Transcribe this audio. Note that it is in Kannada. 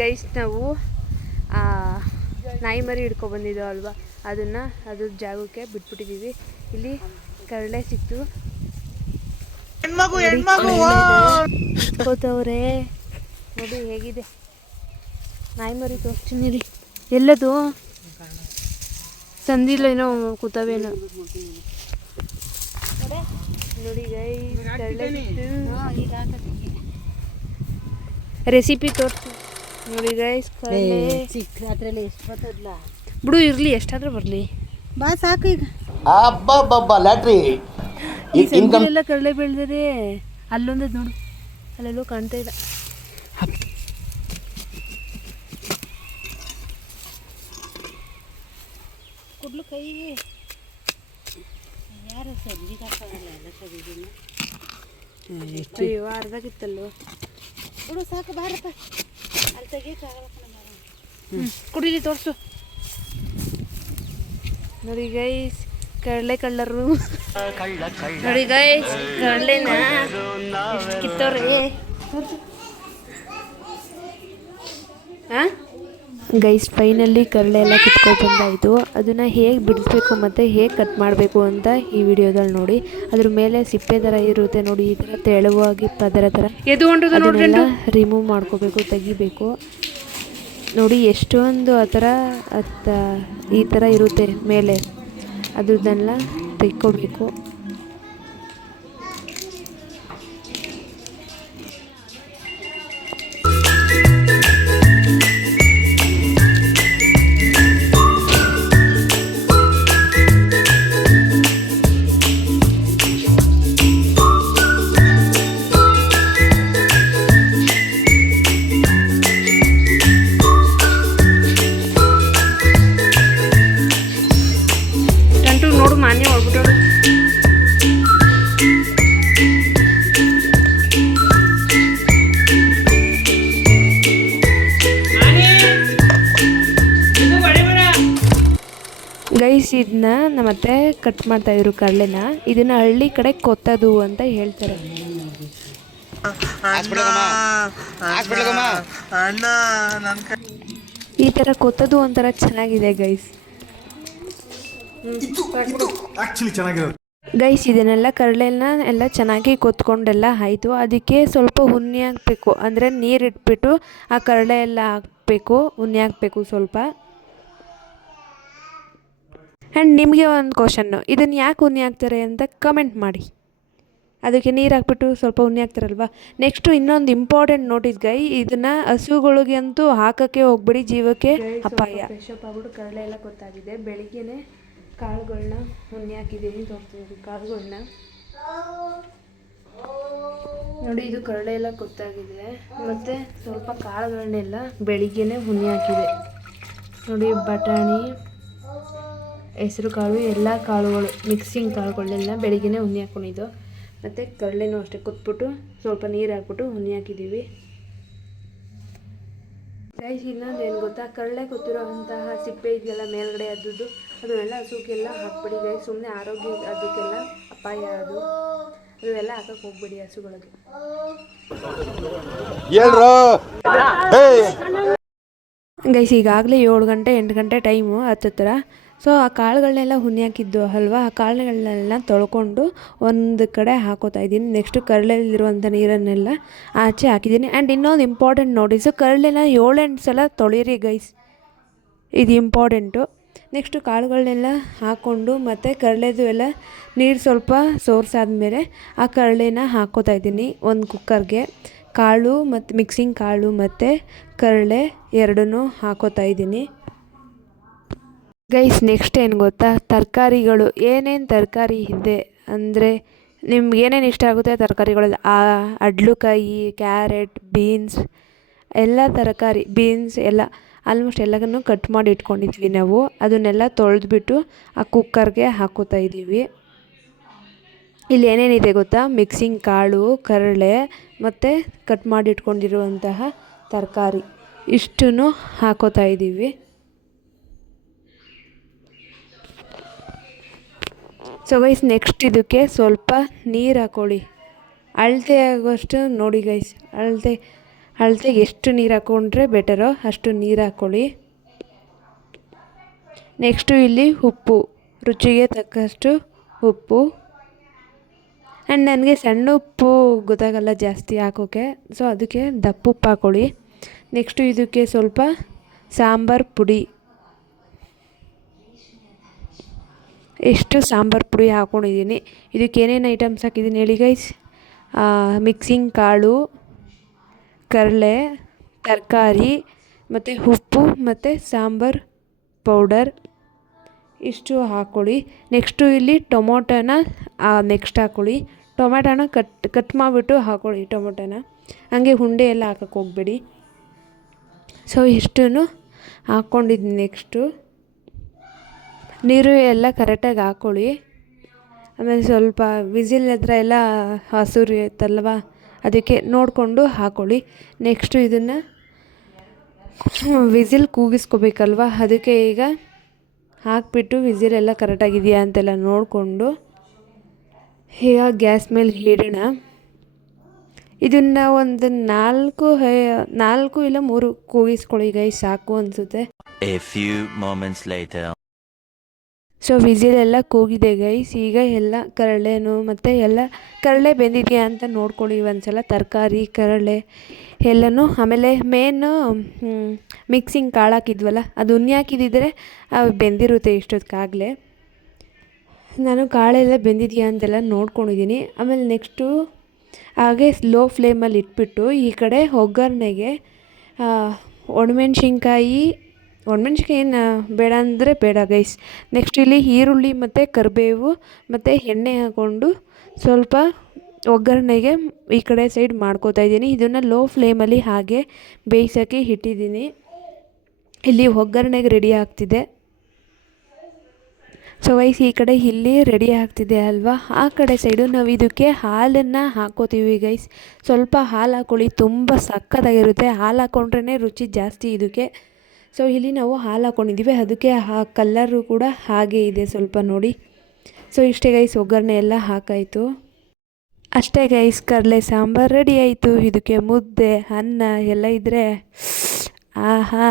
ಗೈಸ್ ನಾವು ನಾಯಿ ಮರಿ ಹಿಡ್ಕೊಬಂದಿದ್ದೋ ಅಲ್ವಾ, ಅದನ್ನು ಅದ್ರ ಜಾಗಕ್ಕೆ ಬಿಟ್ಬಿಟ್ಟಿದ್ದೀವಿ. ಇಲ್ಲಿ ಕರಳೆ ಸಿಕ್ತು, ಕೂತವ್ರೆ ನೋಡಿ ಹೇಗಿದೆ. ನಾಯಿ ಮರಿ ತೋರಿಸ್ತೀನಿ ರೀ. ಎಲ್ಲದು ಸಂದಿಲ್ಲ ಏನೋ ಕೂತವೇನೋ ನೋಡಿ ಗೈಸ್. ಕರಳೆ ರೆಸಿಪಿ ತೋರಿಸ್ತೀನಿ ನೋಡಿ ಗೈಸ್. ಕರಳೆ ಅದರಲ್ಲಿ ಎಷ್ಟು ಬರ್ತದಲ್ಲ ಬಿಡು, ಇರಲಿ ಎಷ್ಟಾದ್ರೂ ಬರಲಿ ಬಾ ಸಾಕು. ಈಗ ಲ್ಯಾಟ್ರಿ ಈ ಸಂದಿಲೆಲ್ಲ ಕರಳೆ ಬೆಳೆದರೆ ಅಲ್ಲೊಂದು ನೋಡು, ಅಲ್ಲೆಲ್ಲೋ ಕಾಣ್ತಾ ಇಲ್ಲ. ಕೊಡ್ಲು ಕೈಗೆ ಯಾರು ಸಂಜಿಗೆ ಅಯ್ಯೋ ಅರ್ಧಾಗಿತ್ತಲ್ವ. ಬಿಡು ಸಾಕು, ಬಾರಪ್ಪ. ಅಲ್ಲಿ ತೆಗಿಯಕ್ಕಾಗಲ್ಲ. ಕುಡೀಲಿ ತೋರಿಸು ನೋಡಿ ಗೈಸ್. ಕಡಲೆ ಕಳ್ಳರು ನೋಡಿ ಗೈಸ್, ಕಡಲೆನ ಎಷ್ಟು ಕಿತ್ತವ್ರೆ. ಹಾಂ ಗೈಸ್, ಫೈನಲ್ಲಿ ಕರಳೆ ಎಲ್ಲ ಕಿತ್ಕೊಂಡು ಬಂದಾಯಿತು. ಅದನ್ನು ಹೇಗೆ ಬಿಡಿಸ್ಬೇಕು ಮತ್ತು ಹೇಗೆ ಕಟ್ ಮಾಡಬೇಕು ಅಂತ ಈ ವಿಡಿಯೋದಲ್ಲಿ ನೋಡಿ. ಅದ್ರ ಮೇಲೆ ಸಿಪ್ಪೆ ಥರ ಇರುತ್ತೆ ನೋಡಿ, ಈ ಥರ ತೆಳುವಾಗಿ ಪದರ ಥರ ಅದನ್ನೆಲ್ಲ ರಿಮೂವ್ ಮಾಡ್ಕೋಬೇಕು, ತೆಗಿಬೇಕು ನೋಡಿ. ಎಷ್ಟೊಂದು ಆ ಥರ ಈ ಥರ ಇರುತ್ತೆ ಮೇಲೆ, ಅದನ್ನೆಲ್ಲ ತೆಕ್ಕೋಬೇಕು. ನೋಡು ಮಾನ್ಯ ಹೋಗ್ಬಿಟ್ಟೋಡು. ಗೈಸ್, ಇದನ್ನ ನಮ್ಮತ್ತೆ ಕಟ್ ಮಾಡ್ತಾ ಇದ್ರು ಕಡಲೆನ. ಇದನ್ನ ಹಳ್ಳಿ ಕಡೆ ಕೊತ್ತದು ಅಂತ ಹೇಳ್ತಾರೆ. ಈ ಥರ ಕೊತ್ತದು ಒಂಥರ ಚೆನ್ನಾಗಿದೆ ಗೈಸ್. ಗೈಸ್, ಇದನ್ನೆಲ್ಲ ಕರಳೆನ ಎಲ್ಲ ಚೆನ್ನಾಗಿ ಕೊತ್ಕೊಂಡೆಲ್ಲ ಆಯಿತು. ಅದಕ್ಕೆ ಸ್ವಲ್ಪ ಹುಣ್ಣಿ ಹಾಕಬೇಕು, ಅಂದರೆ ನೀರಿಟ್ಬಿಟ್ಟು ಆ ಕರಳೆ ಎಲ್ಲ ಹಾಕಬೇಕು, ಹುಣ್ಣಿ ಹಾಕಬೇಕು ಸ್ವಲ್ಪ. ಆ್ಯಂಡ್ ನಿಮಗೆ ಒಂದು ಕ್ವಶನ್ನು, ಇದನ್ನು ಯಾಕೆ ಹುಣ್ಣಿ ಹಾಕ್ತಾರೆ ಅಂತ ಕಮೆಂಟ್ ಮಾಡಿ. ಅದಕ್ಕೆ ನೀರು ಹಾಕ್ಬಿಟ್ಟು ಸ್ವಲ್ಪ ಹುಣ್ಣಿ ಹಾಕ್ತಾರಲ್ವ. ನೆಕ್ಸ್ಟು ಇನ್ನೊಂದು ಇಂಪಾರ್ಟೆಂಟ್ ನೋಟಿಸ್ ಗೈ, ಇದನ್ನು ಹಸುಗಳಿಗೆ ಅಂತೂ ಹಾಕೋಕ್ಕೆ ಹೋಗ್ಬಿಡಿ, ಜೀವಕ್ಕೆ ಅಪಾಯ. ಫ್ರೆಶ್ ಅಪ್ ಆಗ್ಬಿಟ್ಟು ಕರಳೆ ಎಲ್ಲ ಗೊತ್ತಾಗಿದೆ. ಬೆಳಿಗ್ಗೆನೆ ಕಾಳುಗಳನ್ನ ಹುಣ್ಣಿ ಹಾಕಿದ್ದೀನಿ, ತೋರಿಸ್ತೀನಿ ಕಾಳುಗಳನ್ನ ನೋಡಿ. ಇದು ಕರಳೆ ಎಲ್ಲ ಗೊತ್ತಾಗಿದೆ. ಮತ್ತು ಸ್ವಲ್ಪ ಕಾಳುಗಳನ್ನೆಲ್ಲ ಬೆಳಿಗ್ಗೆನೆ ಹುಣ್ಣಿ ಹಾಕಿದೆ ನೋಡಿ. ಬಟಾಣಿ, ಹೆಸರು ಕಾಳು, ಎಲ್ಲ ಕಾಳುಗಳು ಮಿಕ್ಸಿಂಗ್ ಕಾಳುಗಳನ್ನೆಲ್ಲ ಬೆಳಿಗ್ಗೆನೆ ಹುಣ್ಣಿ ಹಾಕ್ಕೊಂಡಿದ್ದು. ಮತ್ತು ಕರಳೆನೂ ಅಷ್ಟೇ ಕೊತ್ಬಿಟ್ಟು ಸ್ವಲ್ಪ ನೀರು ಹಾಕ್ಬಿಟ್ಟು ಹುಣ್ಣಿ ಹಾಕಿದ್ದೀವಿ. ಗೈಸ್, ಇನ್ನೊಂದು ಏನು ಗೊತ್ತಾ, ಕರಳೆ ಕೊತ್ತಿರೋ ಅಂತಹ ಸಿಪ್ಪೆ ಇದೆಯಲ್ಲ ಮೇಲ್ಗಡೆ ಅದದ್ದು, ಅದನ್ನೆಲ್ಲ ಹಸುಗೆಲ್ಲ ಹಾಕ್ಬಿಡಿ ಗೈಸ್. ಸುಮ್ಮನೆ ಆರೋಗ್ಯ ಅದಕ್ಕೆಲ್ಲ ಅಪಾಯ ಅದೆಲ್ಲ ಹಾಕಕ್ಕೆ ಹೋಗ್ಬಿಡಿ ಹಸುಗಳಿಗೆ. ಗೈಸ್, ಈಗಾಗಲೇ 7 ಗಂಟೆ 8 ಗಂಟೆ ಟೈಮು ಹತ್ತಿರ. ಸೊ ಆ ಕಾಳುಗಳನ್ನೆಲ್ಲ ಹುಣ್ಣಿ ಹಾಕಿದ್ದು ಅಲ್ವಾ, ಆ ಕಾಳುಗಳನ್ನೆಲ್ಲ ತೊಳ್ಕೊಂಡು ಒಂದು ಕಡೆ ಹಾಕೋತಾ ಇದ್ದೀನಿ. ನೆಕ್ಸ್ಟು ಕರಳೆಯಲ್ಲಿರುವಂಥ ನೀರನ್ನೆಲ್ಲ ಆಚೆ ಹಾಕಿದ್ದೀನಿ. ಆ್ಯಂಡ್ ಇನ್ನೊಂದು ಇಂಪಾರ್ಟೆಂಟ್ ನೋಟಿಸು, ಕರಳೆನ 7-8 ಸಲ ತೊಳೀರಿ ಗೈಸ್, ಇದು ಇಂಪಾರ್ಟೆಂಟು. ನೆಕ್ಸ್ಟು ಕಾಳುಗಳನ್ನೆಲ್ಲ ಹಾಕ್ಕೊಂಡು ಮತ್ತು ಕರಳೆದು ಎಲ್ಲ ನೀರು ಸ್ವಲ್ಪ ಸೋರ್ಸಾದ್ಮೇಲೆ ಆ ಕರಳೆನ ಹಾಕ್ಕೋತಾ ಇದ್ದೀನಿ ಒಂದು ಕುಕ್ಕರ್ಗೆ. ಕಾಳು ಮತ್ತು ಮಿಕ್ಸಿಂಗ್ ಕಾಳು ಮತ್ತು ಕರಳೆ ಎರಡನ್ನೂ ಹಾಕೋತಾ ಇದ್ದೀನಿ ಗೈಸ್. ನೆಕ್ಸ್ಟ್ ಏನು ಗೊತ್ತಾ, ತರಕಾರಿಗಳು ಏನೇನು ತರಕಾರಿ ಇದೆ ಅಂದರೆ ನಿಮ್ಗೆ ಏನೇನು ಇಷ್ಟ ಆಗುತ್ತೆ ತರಕಾರಿಗಳು, ಅಡ್ಲುಕಾಯಿ, ಕ್ಯಾರೆಟ್, ಬೀನ್ಸ್, ಎಲ್ಲ ತರಕಾರಿ, ಬೀನ್ಸ್ ಎಲ್ಲ ಆಲ್ಮೋಸ್ಟ್ ಎಲ್ಲದನ್ನು ಕಟ್ ಮಾಡಿ ಇಟ್ಕೊಂಡಿದ್ವಿ ನಾವು. ಅದನ್ನೆಲ್ಲ ತೊಳೆದ್ಬಿಟ್ಟು ಆ ಕುಕ್ಕರ್ಗೆ ಹಾಕೋತಾ ಇದ್ದೀವಿ. ಇಲ್ಲಿ ಏನೇನಿದೆ ಗೊತ್ತಾ, ಮಿಕ್ಸಿಂಗ್ ಕಾಳು, ಕರಳೆ ಮತ್ತು ಕಟ್ ಮಾಡಿ ಇಟ್ಕೊಂಡಿರುವಂತಹ ತರಕಾರಿ ಇಷ್ಟನ್ನು ಹಾಕೋತಾ ಇದ್ದೀವಿ. ಸೊ ಗೈಸ್, ನೆಕ್ಸ್ಟ್ ಇದಕ್ಕೆ ಸ್ವಲ್ಪ ನೀರು ಹಾಕ್ಕೊಳ್ಳಿ, ಅಳತೆ ಆಗೋಷ್ಟು ನೋಡಿ ಗೈಸ್. ಅಳತೆಗೆ ಎಷ್ಟು ನೀರು ಹಾಕ್ಕೊಂಡ್ರೆ ಬೆಟರೋ ಅಷ್ಟು ನೀರು ಹಾಕ್ಕೊಳ್ಳಿ. ನೆಕ್ಸ್ಟು ಇಲ್ಲಿ ಉಪ್ಪು, ರುಚಿಗೆ ತಕ್ಕಷ್ಟು ಉಪ್ಪು. ಆ್ಯಂಡ್ ನನಗೆ ಸಣ್ಣ ಉಪ್ಪು ಗೊತ್ತಾಗಲ್ಲ ಜಾಸ್ತಿ ಹಾಕೋಕ್ಕೆ, ಸೊ ಅದಕ್ಕೆ ದಪ್ಪ ಉಪ್ಪು ಹಾಕ್ಕೊಳ್ಳಿ. ನೆಕ್ಸ್ಟು ಇದಕ್ಕೆ ಸ್ವಲ್ಪ ಸಾಂಬಾರು ಪುಡಿ, ಎಷ್ಟು ಸಾಂಬಾರು ಪುಡಿ ಹಾಕ್ಕೊಂಡಿದ್ದೀನಿ. ಇದಕ್ಕೆ ಏನೇನು ಐಟಮ್ಸ್ ಹಾಕಿದ್ದೀನಿ ಹೇಳಿ ಗೈಸ್. ಮಿಕ್ಸಿಂಗ್ ಕಾಳು, ಕಡಲೆ, ತರಕಾರಿ ಮತ್ತು ಉಪ್ಪು ಮತ್ತು ಸಾಂಬಾರು ಪೌಡರ್ ಇಷ್ಟು ಹಾಕ್ಕೊಳ್ಳಿ. ನೆಕ್ಸ್ಟು ಇಲ್ಲಿ ಟೊಮೊಟೊನ ನೆಕ್ಸ್ಟ್ ಹಾಕ್ಕೊಳ್ಳಿ. ಟೊಮೆಟೊನ ಕಟ್ ಮಾಡಿಬಿಟ್ಟು ಹಾಕ್ಕೊಳ್ಳಿ ಟೊಮೊಟೊನ, ಹಂಗೆ ಹುಂಡೆ ಎಲ್ಲ ಹಾಕಕ್ಕೆ ಹೋಗಬೇಡಿ. ಸೊ ಇಷ್ಟನ್ನು ಹಾಕ್ಕೊಂಡಿದ್ದೀನಿ. ನೆಕ್ಸ್ಟು ನೀರು ಎಲ್ಲ ಕರೆಕ್ಟಾಗಿ ಹಾಕ್ಕೊಳ್ಳಿ. ಆಮೇಲೆ ಸ್ವಲ್ಪ ವಿಸಿಲ್ ಹತ್ರ ಎಲ್ಲ ಹಸುರು ಇರುತ್ತಲ್ವ, ಅದಕ್ಕೆ ನೋಡಿಕೊಂಡು ಹಾಕ್ಕೊಳ್ಳಿ. ನೆಕ್ಸ್ಟು ಇದನ್ನು ವಿಸಿಲ್ ಕೂಗಿಸ್ಕೋಬೇಕಲ್ವ, ಅದಕ್ಕೆ ಈಗ ಹಾಕಿಬಿಟ್ಟು ವಿಸಿಲೆಲ್ಲ ಕರೆಕ್ಟಾಗಿದೆಯಾ ಅಂತೆಲ್ಲ ನೋಡಿಕೊಂಡು ಈಗ ಗ್ಯಾಸ್ ಮೇಲೆ ಇಡೋಣ. ಇದನ್ನು ಒಂದು 4 ಇಲ್ಲ 3 ಕೂಗಿಸ್ಕೊಳ್ಳಿ ಗೈಸ್, ಸಾಕು ಅನಿಸುತ್ತೆ. A few moments later. So ವಿಸಿಲೆಲ್ಲ ಕೂಗಿದೆ ಗೈಸ್. ಈಗ ಎಲ್ಲ ಕಡಲೆನೂ ಮತ್ತು ಎಲ್ಲ ಕಡಲೆ ಬೆಂದಿದೆಯಾ ಅಂತ ನೋಡ್ಕೊಳ್ಳಿ ಒಂದ್ಸಲ, ತರಕಾರಿ ಕಡಲೆ ಎಲ್ಲನೂ. ಆಮೇಲೆ ಮೇನು ಮಿಕ್ಸಿಂಗ್ ಕಾಳು ಹಾಕಿದ್ವಲ್ಲ, ಅದು ಉಣ್ಣೆ ಹಾಕಿದ್ದಿದ್ರೆ ಬೆಂದಿರುತ್ತೆ ಇಷ್ಟೊತ್ತಿಗಾಗಲೇ. ನಾನು ಕಾಳೆಲ್ಲ ಬೆಂದಿದೆಯಾ ಅಂತೆಲ್ಲ ನೋಡ್ಕೊಂಡಿದ್ದೀನಿ. ಆಮೇಲೆ ನೆಕ್ಸ್ಟು ಹಾಗೆ ಲೋ ಫ್ಲೇಮಲ್ಲಿ ಇಟ್ಬಿಟ್ಟು ಈ ಕಡೆ ಒಗ್ಗರಣೆಗೆ ಒಣಮೆಣ್ಸಿನ್ಕಾಯಿ ಏನು ಬೇಡ ಅಂದರೆ ಬೇಡ ಗೈಸ್. ನೆಕ್ಸ್ಟ್ ಇಲ್ಲಿ ಈರುಳ್ಳಿ ಮತ್ತು ಕರಿಬೇವು ಮತ್ತು ಎಣ್ಣೆ ಹಾಕ್ಕೊಂಡು ಸ್ವಲ್ಪ ಒಗ್ಗರಣೆಗೆ ಈ ಕಡೆ ಸೈಡ್ ಮಾಡ್ಕೋತಾ ಇದ್ದೀನಿ. ಇದನ್ನು ಲೋ ಫ್ಲೇಮಲ್ಲಿ ಹಾಗೆ ಬೇಯಿಸೋಕ್ಕೆ ಇಟ್ಟಿದ್ದೀನಿ. ಇಲ್ಲಿ ಒಗ್ಗರಣೆಗೆ ರೆಡಿ ಆಗ್ತಿದೆ. ಸೊ ಗೈಸ್ ಈ ಕಡೆ ಇಲ್ಲಿ ರೆಡಿ ಆಗ್ತಿದೆ ಅಲ್ವಾ, ಆ ಕಡೆ ಸೈಡು ನಾವು ಇದಕ್ಕೆ ಹಾಲನ್ನು ಹಾಕ್ಕೋತೀವಿ ಗೈಸ್. ಸ್ವಲ್ಪ ಹಾಲು ಹಾಕ್ಕೊಳ್ಳಿ, ತುಂಬ ಸಕ್ಕತ್ತಾಗಿರುತ್ತೆ. ಹಾಲು ಹಾಕ್ಕೊಂಡ್ರೇ ರುಚಿ ಜಾಸ್ತಿ ಇದಕ್ಕೆ. ಸೊ ಇಲ್ಲಿ ನಾವು ಹಾಲು ಹಾಕ್ಕೊಂಡಿದ್ದೀವಿ, ಅದಕ್ಕೆ ಆ ಕಲ್ಲರು ಕೂಡ ಹಾಗೆ ಇದೆ ಸ್ವಲ್ಪ ನೋಡಿ. ಸೊ ಇಷ್ಟೇ ಗೈಸ್, ಒಗ್ಗರಣೆ ಎಲ್ಲ ಹಾಕಾಯಿತು. ಅಷ್ಟೇ ಗೈಸ್, ಕಡಲೆ ಸಾಂಬಾರು ರೆಡಿ ಆಯಿತು. ಇದಕ್ಕೆ ಮುದ್ದೆ ಅನ್ನ ಎಲ್ಲ ಇದ್ದರೆ ಆಹಾ.